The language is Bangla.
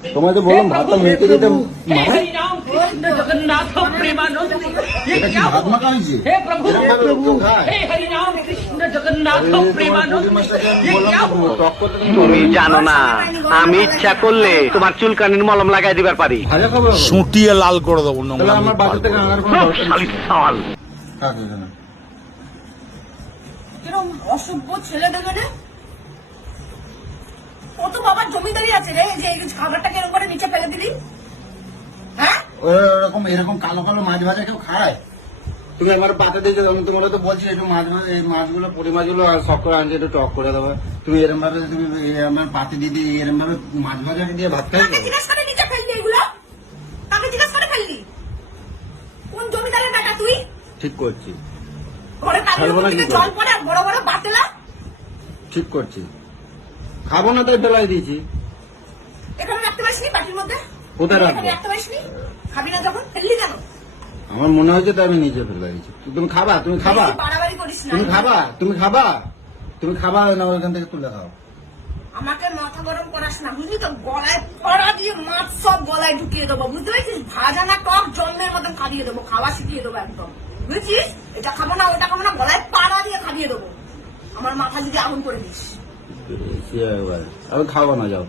তোমায় তো বললাম ভাতটা মেখে দিতে जगन्नाथ प्रेमानंद ये क्या ভাত মাখা হয়েছে हे प्रभु हे हरि राम कृष्ण जगन्नाथ प्रेमानंद ये क्या हुआ তুমি জানো না আমি ইচ্ছা করলে তোমার চুলকানির মলম লাগাই দিবার পারি। ভাজা খাবো সুটিয়ে লাল করে দেবো তাহলে আমার বাজার থেকে আনার কোনো দরকার নেই। শালির সাওয়াল। থাক এখানে। কিরম অসভ্য ছেলে দেখে রে। কত বাবার জমিদারি আছে রে যে এই খাবারটাকে এরকম করে নিচে ফেলে দিলি। হ্যাঁ এরকম কালো কালো মাছ ভাজা কেউ খায়? তুমি একবার পাতে দিয়েছো, আমি তোমার তো বলছি একটু মাছ ভাজা, এই মাছগুলো পরি মাছগুলো আর শখ করে আনছে একটু টক করে দেবো। তুমি এরকম ভাবে তুমি আমার পাতে দিয়ে দিয়ে এরকম ভাবে মাছ ভাজা দিয়ে ভাত খাই? কাকে জিজ্ঞেস করে নিচে ফেললি এগুলো? কাকে জিজ্ঞেস করে ফেললি? কোন জমিদারের বেটা তুই? ঠিক করছি, ঘরে তাদের ছাড়বো না থেকে কি জল করে? পড়ে আর বড় বড় বাতেলা। ঠিক করছি। খাবো না তাই ফেলাই দিয়েছি। এখানে রাখতে পারিসনি বাটির মধ্যে? কোথায় রাখবো? এখানে রাখতে পারিসনি? খাবি না যখন ফেললি কেন? আমার মনে হচ্ছে তাই আমি নিজে ফেলাই দিয়েছি। তুমি খাবা? তুমি খাবা? বেশি বাড়াবাড়ি করিস না। তুমি খাবা? তুমি খাবা? তুমি খাবা না ওইখান থেকে তুলে খাও? আমাকে মাথা গরম করাস না, বুঝলি তো? গলায় ফড়া দিয়ে মাছ সব গলায় ঢুকিয়ে দেবো, বুঝতে পেরেছিস? ভাজা না টক জন্মের মতন খাইয়ে দেবো, খাওয়া শিখিয়ে দেবো একদম, বুঝেছিস? এটা খাবো না ওটা খাবো না, গলায় পাড়া দিয়ে খাইয়ে দেবো। আমার মাথা যদি আগুন করে দিস। আমি খাবো না, যাও।